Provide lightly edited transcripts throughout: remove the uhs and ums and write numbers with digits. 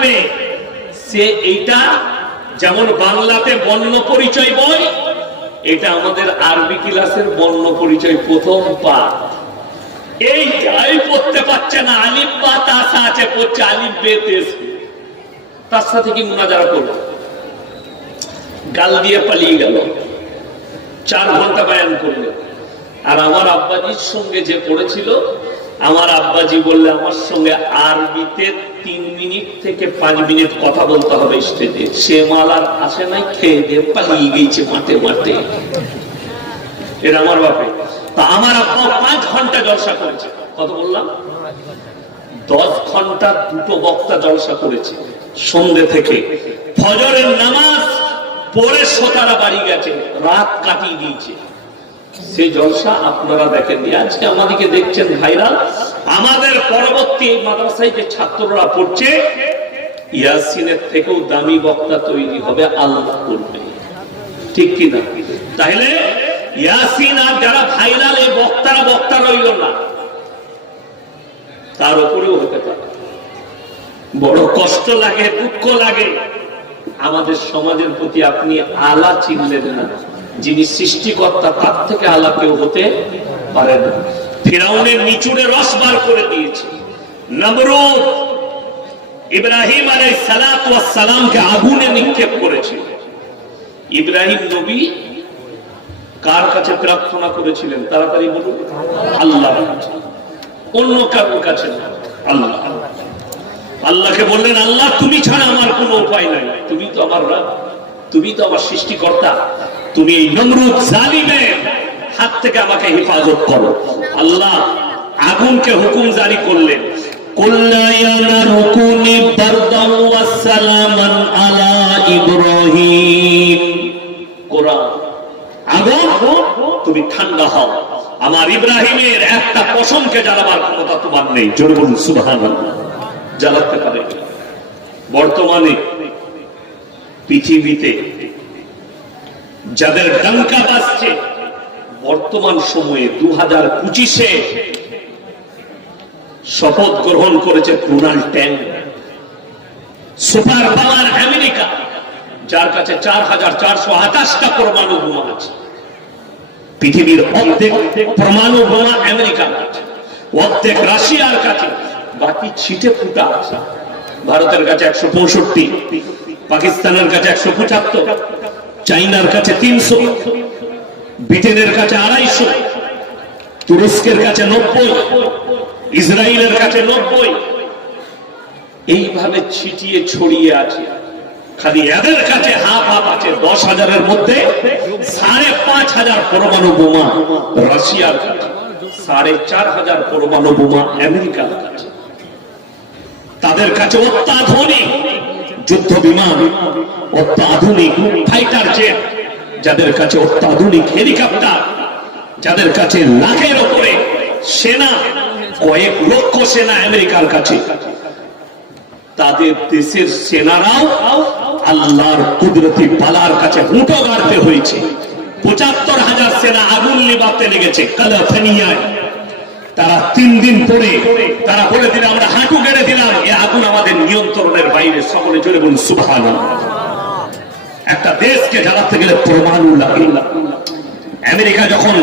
থাকবে সে এইটা যেমন বাংলাতে বর্ণ পরিচয় বই, এটা আমাদের আরবি ক্লাসের বর্ণ পরিচয় প্রথম পাঠ। এই যাই পড়তে পারছে না, আলিফ বা তাসা আছে, পড়ছে আলিফ বে তেস, তার সাথে কি মুনাজারা করবো? গাল দিয়ে পালিয়ে গেল, 4 ঘন্টা বয়ান করলেন। আর আমার আব্বাজির সঙ্গে যে পড়েছিল, আমার আব্বাজি বললে আমার সঙ্গে আরবিতে 3 মিনিট থেকে 5 মিনিট কথা বলতে হবে স্টেজে। সে মাল আর আসে নাই, খেয়ে দিয়ে পালিয়ে গেছে মাঠে মাঠে। এর আমার বাপে। তা আমার আব্বা 5 ঘন্টা জলসা করেছে। কত বললাম? 10 ঘন্টা 2টো বক্তা জলসা করেছে সন্ধ্যে থেকে। ফজরের নামাজ পরে সোতারা বাড়ি গেছে, রাত কাটিয়ে দিয়েছে। সে জলসা আপনারা দেখেন। আজকে আমাদেরকে দেখছেন ভাইরাল। আমাদের পরবর্তী মাদ্রাসায় যে ছাত্ররা পড়ছে, ইয়াসিনের থেকেও দামি বক্তা তৈরি হবে, আল্লাহ করবে, ঠিক কিনা? তাহলে ইয়াসিন আর যারা ভাইরাল এই বক্তা রইল না, তার উপরেও হতে পারে। বড় কষ্ট লাগে, দুঃখ লাগে। আমাদের সমাজের প্রতি আপনি আলা চিনলেন না, যিনি সৃষ্টিকর্তা তার থেকে আলা কেউ হতে পারে না। ফিরাউনের নিচুড়ে রস বার করে দিয়েছে। নমরুদ ইব্রাহিম আলাইহিস সালাতু ওয়াস সালামকে আগুনে নিক্ষেপ করেছে। ইব্রাহিম নবী কার কাছে প্রার্থনা করেছিলেন? তাড়াতাড়ি বলুন। আল্লাহর কাছে, অন্য কারোর কাছে না, আল্লাহ। আল্লাহকে বললেন, আল্লাহ তুমি ছাড়া আমার কোনো উপায় নাই, তুমি তো আমার রব, তুমি তো আমার সৃষ্টিকর্তা, তুমি এই নমরুদ জালিমের হাত থেকে আমাকে হেফাজত করো। আল্লাহ আগুনকে হুকুম জারি করলেন, কুল্লা ইয়া নারু কুনি বারদান ওয়া সালামান আলা ইব্রাহিম। কোরআন, আগুন তুমি ঠান্ডা হও, আমার ইব্রাহিমের একটা পশমকে জ্বালাবার ক্ষমতা তোমার নেই। জোরে বলুন সুবহানাল্লাহ। জ্বালাতে পারে। বর্তমানে পৃথিবীতে যাদের ডঙ্কা বাজছে, বর্তমান সময়ে 2025-এ শপথ গ্রহণ করেছে Donald Trump, super power America, যার কাছে 4428টা পরমাণু বোমা আছে। পৃথিবীর অর্ধেক পরমাণু বোমা আমেরিকার কাছে, অর্ধেক রাশিয়ার কাছে, বাকি ছিটে ফুটা আছে। ভারতের কাছে 165, পাকিস্তানের কাছে 175, চাইনার কাছে 300, ব্রিটেনের কাছে 250, তুরস্কের কাছে 90, ইসরায়েলের কাছে 90। এইভাবে ছিটিয়ে ছড়িয়ে আছে। খালি এদের কাছে হাফ আছে। 10,000-এর মধ্যে 5,500 পরমাণু বোমা রাশিয়ার কাছে, 4,500 পরমাণু বোমা আমেরিকার কাছে। তাদের কাছে অত্যাধুনিক যুদ্ধ বিমান, অত্যাধুনিক ফাইটার জেট, যাদের কাছে অত্যাধুনিক হেলিকপ্টার, যাদের কাছে লাখের উপরে সেনা, কয়েক লক্ষ সেনা আমেরিকার কাছে। তাদের দেশের সেনারাও আল্লাহর কুদরতি পালার কাছে হুঁটো গাড়তে হয়েছে। 75,000 সেনা আগুন নিভাতে লেগেছে কালাফানিয়ায়। তারা 3 দিন পরে তারা বলে দিলে আমরা হাঁটু গেড়ে দিলাম, এই আগুন আমাদের নিয়ন্ত্রণের বাইরে। সকলে জোরে বলুন সুবহানাল্লাহ। একটা দেশকে জ্বালাতে গেলে পরমাণু লাগে। আমেরিকা যখন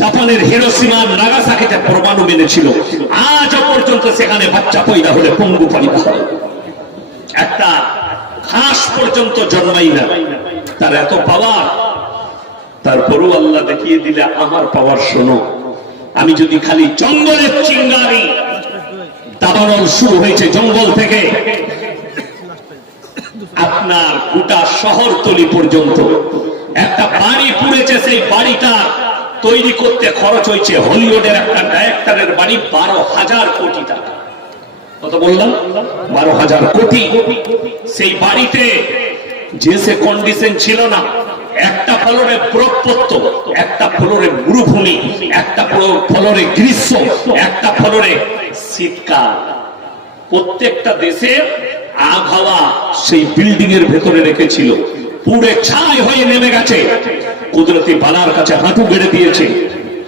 জাপানের হিরোশিমা নাগাসাকিতে পরমাণু মেনেছিল, আজ পর্যন্ত সেখানে বাচ্চা পয়দা হলে পঙ্গু পালিত হয়, একটা ঘাস পর্যন্ত জন্মাই না। তার এত পাওয়ার, তারপরও আল্লাহ দেখিয়ে দিলে আমার পাওয়ার শোনো। আমি যদি খালি জঙ্গলের চিঙ্গারি, দাবানল শুরু হয়েছে জঙ্গল থেকে, আপনার গোটা শহরতলি পর্যন্ত একটা বাড়ি পুড়েছে। সেই বাড়িটা তৈরি করতে খরচ হয়েছে হলিউডের একটা ডাইরেক্টরের বাড়ি 12,000 কোটি টাকা। কত বললাম? 12,000 কোটি। সেই বাড়িতে যে সে কন্ডিশন ছিল না। একটা ফ্লোরে বরফ পড়তো, একটা ফ্লোরে মরুভূমি, একটা ফ্লোরে গ্রীষ্ম, একটা ফ্লোরে শীতকাল। প্রত্যেকটা দেশের আবহাওয়া সেই বিল্ডিং এর ভেতরে রেখেছিল। পুড়ে ছাই হয়ে নেমে গেছে, কুদরতি বালার কাছে হাঁটু গেড়ে দিয়েছে।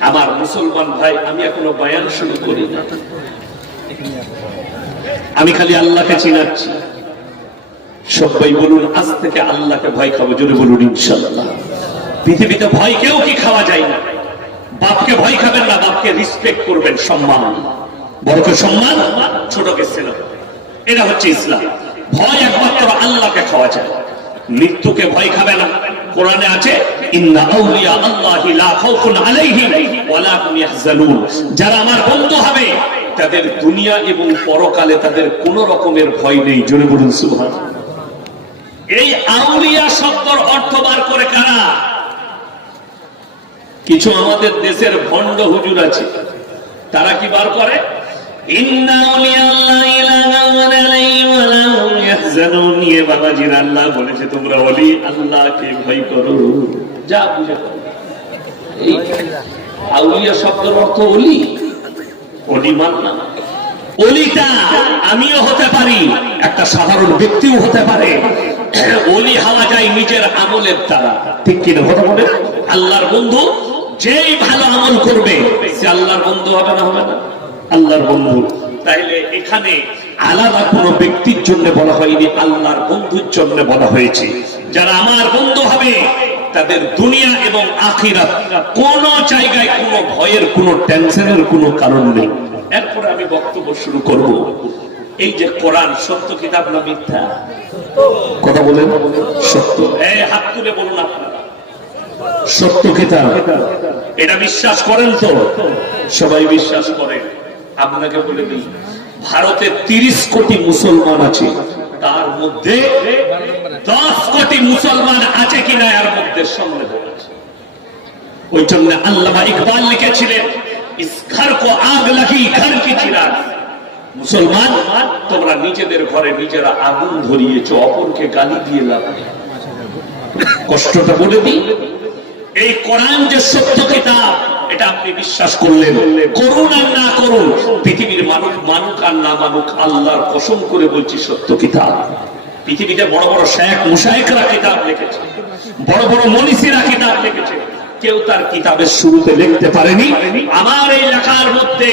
আমার মুসলমান ভাই, আমি এখনো বয়ান শুরু করি না। আমি খালি আল্লাহকে চিনাচ্ছি। সবাই বলুন আজ থেকে আল্লাহকে ভয় খাবো, জোরে বলুন ইনশাআল্লাহ। পৃথিবীতে ভয় কেউ কি খাওয়া যায় না। বাপকে ভয় খাবেন না, বাপকে রেসপেক্ট করবেন, সম্মান। বড়কে সম্মান, ছোটকে স্নেহ, এটা হচ্ছে ইসলাম। ভয় একমাত্র আল্লাহকে খাওয়া যায়। মৃত্যুকে ভয় খাবে না। কোরআনে আছে ইন্না আউলিয়া আল্লাহি লা খাউফুন আলাইহিম ওয়া লা হুম ইয়াহজানুন। যারা আমার বন্ধু হবে তাদের দুনিয়া এবং পরকালে তাদের কোন রকমের ভয় নেই, জোরে বলুন সুবহানাল্লাহ। এই আউলিয়া শব্দের অর্থ বার করে কারা? কিছু আমাদের দেশের ভণ্ড হুজুর আছে, তারা কি বার করে? ইন্না আউলিয়া আল্লাহি লা খাউফুন আলাইহিম ওয়া লা হুম ইয়াহজানুন। নিয়ে বাবাজির আল্লাহ বলেছে তোমরা ওলি আল্লাহকে ভয় করো। যা বুঝে এই আউলিয়া শব্দের অর্থ ওলি, ওলি মাননা। ওলিটা আমিও হতে পারি, একটা সাধারণ ব্যক্তিও হতে পারে। ওলি হওয়া যায় নিজের আমলের দ্বারা, ঠিক কিনা কথা বলে? আল্লাহর বন্ধু যেই ভালো আমল করবে সে আল্লাহর বন্ধু হবে না? হবে না আল্লাহর বন্ধু। তাইলে এখানে আলাদা কোন ব্যক্তির জন্য বলা হয়নি, আল্লাহর বন্ধুর জন্য বলা হয়েছে। যারা আমার বন্ধু হবে তাদের দুনিয়া এবং আখিরাত কোন জায়গায় কোনো ভয়ের, কোনো টেনশনের কোনো কারণ নেই। এরপরে আমি বক্তব্য শুরু করব। এই যে কোরআন সত্য কিতাব না মিথ্যা? কথা বলেন সত্য। এই হাত তুলে বলুন আপনারা সত্য কিতাব। এটা বিশ্বাস করেন তো? সবাই বিশ্বাস করেন। আপনাকে বলে দিই, ভারতে 30 কোটি মুসলমান আছে, তার মধ্যে 10 কোটি মুসলমান আছে কিনা এর মধ্যে সন্দেহ আছে। ওই জন্য আল্লামা ইকবাল লিখেছিলেন ইস ঘর কো আগ লাগি ঘর কি চিরাগ। মুসলমান তোমরা নিজেদের ঘরে নিজেরা আগুন ধরিয়েছো, অপরকে গালি দিয়ে লাভ নেই। কষ্টটা বলে দিই, এই কোরআন যে সত্য কিতাব এটা আপনি বিশ্বাস করলেন, করুন আর না করুন, পৃথিবীর মানুষ মানুক আর না মানুক, আল্লাহর কসম করে বলছি সত্য কিতাব। পৃথিবীতে বড় বড় শেখ মুশায়েখরা কিতাব লিখেছে, বড় বড় মনীষীরা কিতাব লিখেছে, কেউ তার কিতাবের শুরুতে লিখতে পারেনি আমার এই লেখার মধ্যে,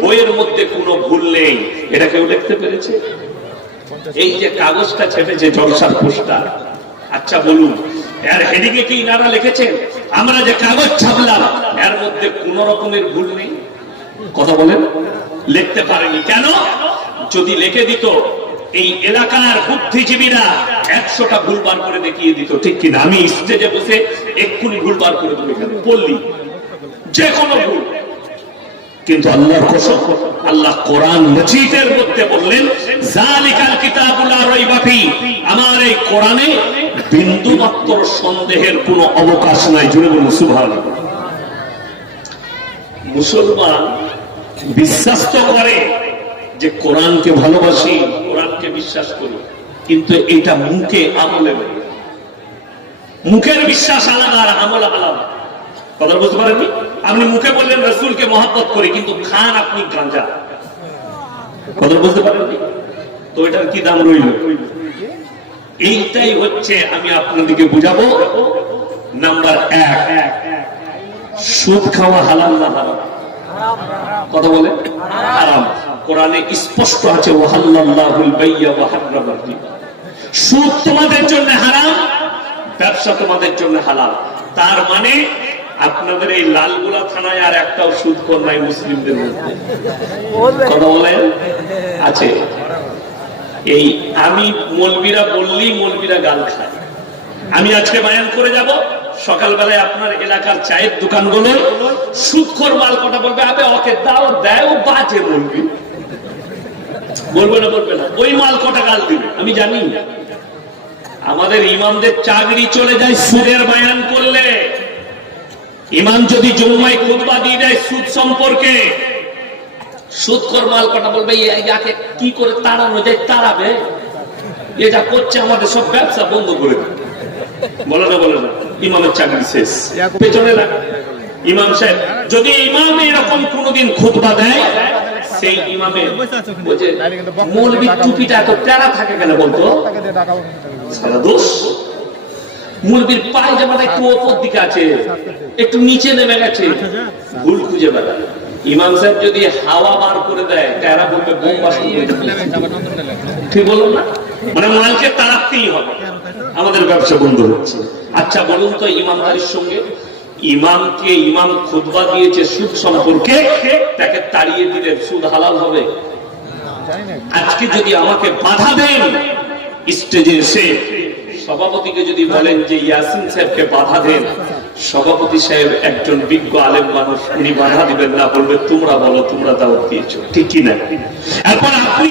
বইয়ের মধ্যে কোনো ভুল নেই। এটা কেউ লিখতে পেরেছে? এই যে কাগজটা ছেপেছে জলসার পোস্টার, আচ্ছা বলুন এর হেডিংয়ে কি ইনারা লিখেছেন? আমরা যে কাগজ ছাপলাম এর মধ্যে কোন রকমের ভুল নেই? কথা বলেন, লিখতে পারেনি কেন? যদি লিখে দিত এই এলাকার বুদ্ধিজীবীরা 100টা ভুল বার করে দেখিয়ে দিত, ঠিক কিনা? আমি স্টেজে বসে এক্ষুনি ভুল বার করে দেবো, এখানে পড়লি যে কোনো ভুল। কিন্তু আল্লাহর কসম, আল্লাহ কোরআন মজিদের মধ্যে বললেন যালিকাল কিতাবুল লা রাইবা ফি, আমার এই কোরআনে বিন্দু মাত্র সন্দেহের কোনো অবকাশ নাই। জুড়ে বলুন সুবহানাল্লাহ। মুসলমান বিশ্বাস তো করে যে কোরআনকে ভালোবাসি, কোরআনকে বিশ্বাস করি, কিন্তু এটা মুখে আমলে নেই। মুখের বিশ্বাস আলাদা আর আমল আলাদা। কথা বুঝতে পারেননি? আপনি মুখে বললেন রাসূলকে মহব্বত করি, কিন্তু খান আপনি গাঁজা। কথা বুঝতে পারেননি? তো এটার কি দাম রইল? এইটাই হচ্ছে আমি আপনাদেরকে বুঝাবো। নাম্বার 1, সুদ খাওয়া হালাল না হারাম? কথা বলে হারাম। কোরআনে স্পষ্ট আছে ওয়াহাল্লাল্লাহুল বাইয়া ওয়া হারামাল রিবা। সুদ তোমাদের জন্য হারাম, ব্যবসা তোমাদের জন্য হালাল। তার মানে আপনাদের এই লালগুলা থানায় আর একটাও সুদখোর নাই মুসলিমদের মধ্যে। কথা বলেন আছে? এই আমি মৌলবীরা বললেই মৌলবীরা গাল খায়। আমি আজকে বয়ান করে যাব, সকালবেলায় আপনার এলাকার চায়ের দোকানগুলো সুদখোর মাল কটা বলবে, আবে ওকে দাও, দেয় বাজে বলবি, বলবে না? বলবে না? ওই মাল কটা গাল দিবে আমি জানি। আমাদের ইমামদের চাকরি চলে যায় সুদের বয়ান করলে। ইমাম যদি জুম্মায় খুতবা দিয়ে দেয় সুদ সম্পর্কে, সুদখোর মাল কটা বলবে ইয়াকে কি করে তাড়ানো যায়, তাড়াবে। এটা করছে আমাদের সব ব্যবসা বন্ধ করে দেবে। বলে না? বলে না? ইমামের চাকরি শেষ। পেছনে না ইমাম সাহেব, যদি ইমাম এরকম কোনদিন খুতবা দেয়, সেই ইমামের মৌলবী টুপিটা এত প্যারা থাকে কেন বলতো? সারা দোষ মৌলবীর পায়জামাটা একটু ওপর দিকে আছে, একটু নিচে নেমে গেছে, ভুল খুঁজে বেড়ায়। ইমাম সাহেব যদি হাওয়া বার করে দেয় তারা বলবে বোম বাসন করে দেবে। ঠিক বলুন না? মানে মালকে তাড়াতেই হবে, আমাদের ব্যবসা বন্ধ হচ্ছে। আচ্ছা বলুন তো, ইমানদারির সঙ্গে ইমামকে ইমাম খুতবা দিয়েছে সুদ সম্পর্কে, তাকে তাড়িয়ে দিলে সুদ হালাল হবে? আজকে যদি আমাকে বাধা দেন স্টেজে এসে, সভাপতিকে যদি বলেন যে ইয়াসিন সাহেবকে বাধা দেন, সভাপতি সাহেব একজন বিজ্ঞ আলেম মানুষ, উনি বাধা দিবেন না, বলবে তোমরা বলো, তোমরা দাওয়াত দিয়েছো, ঠিক কি না? এখন আপনি